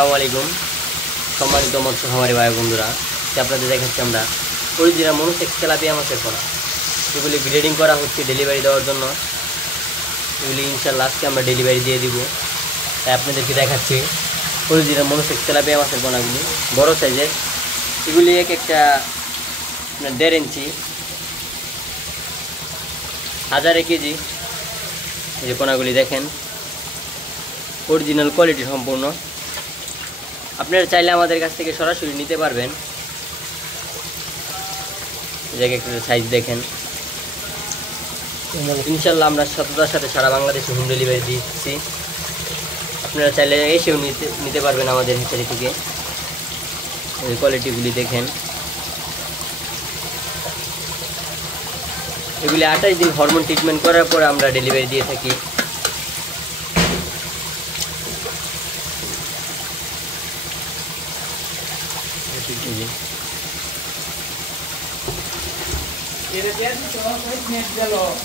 আসসালামু আলাইকুম সম্মানিত মৎস্য খামারি ভাই বন্ধুরা, আপনাদের দেখাচ্ছি আমরা অরিজিনাল মনোসেক্স তেলাপিয়া মাছের পোনা। এগুলি গ্রেডিং করা হচ্ছে ডেলিভারি দেওয়ার জন্য। এগুলি ইনশাল্লাহ আজকে আমরা ডেলিভারি দিয়ে দিব। তাই আপনাদেরকে দেখাচ্ছি অরিজিনাল মনোসেক্স তেলাপিয়া মাছের পোনাগুলি বড় সাইজের। এগুলি এক একটা 1.5 ইঞ্চি 1000 কেজি। এই যে পোনাগুলি দেখেন, অরিজিনাল কোয়ালিটি সম্পূর্ণ। আপনারা চাইলে আমাদের কাছ থেকে সরাসরি নিতে পারবেন। একটা সাইজ দেখেন। ইনশাল্লাহ আমরা সততার সাথে সারা বাংলাদেশে হোম ডেলিভারি দিচ্ছি। আপনারা চাইলে এসেও নিতে পারবেন আমাদের হ্যাচারি থেকে। এই কোয়ালিটিগুলি দেখেন। এগুলি 28 দিন হরমোন ট্রিটমেন্ট করার পরে আমরা ডেলিভারি দিয়ে থাকি। Ele deve ter uma coisa dentro da loja.